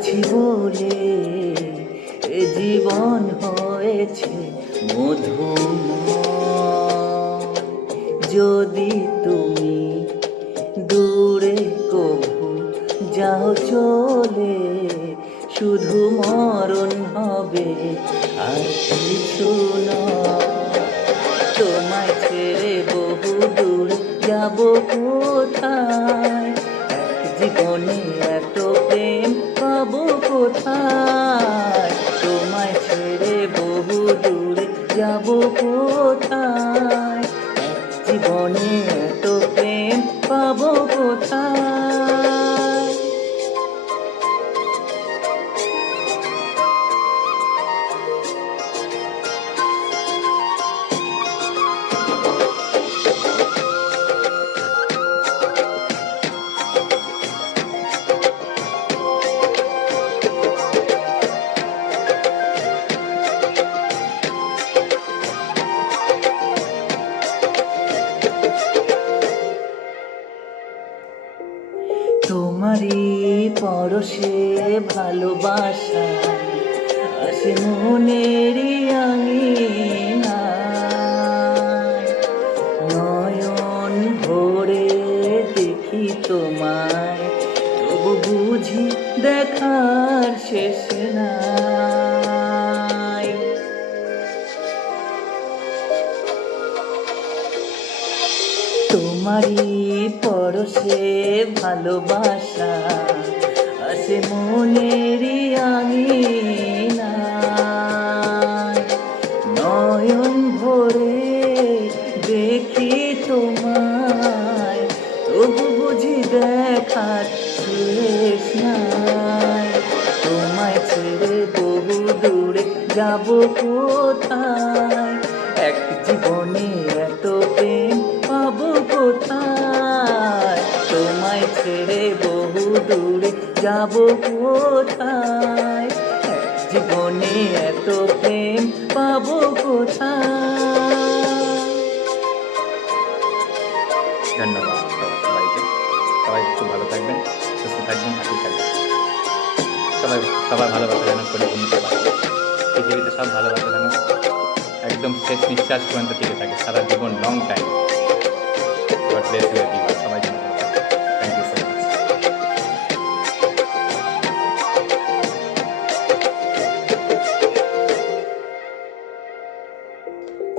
আছি বলে এ জীবন হয়েছে মধুময়। যদি তুমি দূরে কভু যাও চলে, শুধু মরণ হবে আর কিছু নয়। তোমায় ছেড়ে বহু দূর যাব কোথায়, এক জীবনে এত প্রেম পাবো কোথায়। তোমায় ছেড়ে বহু দূরে যাব কোথায়, এক জীবনে এত প্রেম পাবো কোথায়। তোমারই পরশে ভালোবাসা আসে মনেরই আঙিনায়। নয়ন ভরে দেখি তোমায়, তবু বুঝি দেখার শেষ নাই। তোমারই পরশে ভালোবাসা আসে মনেরই আঙিনায়। নয়ন ভরে দেখি তোমায়, তবু বুঝি দেখার শেষ নাই। তোমায় ছেড়ে বহু দূরে যাব কোথায়, এক জীবনে এত প্রেম পাবো কোথায়। তোমায় ছেড়ে বহু দূরে যাব কোথায়, এক জীবনে এত প্রেম পাবো কোথায়। ধন্যবাদ সবাইকে। সবাই খুব ভালো থাকবেন, সুস্থ থাকবেন, হ্যাপি থাকবেন। সবার ভালোবাসা যেন পরিপূর্ণতা পায়। পৃথিবীতে সব ভালোবাসা যেন একদম শেষ নিঃশ্বাস পর্যন্ত টিকে থাকে, সারা জীবন, long time. God bless you everyone.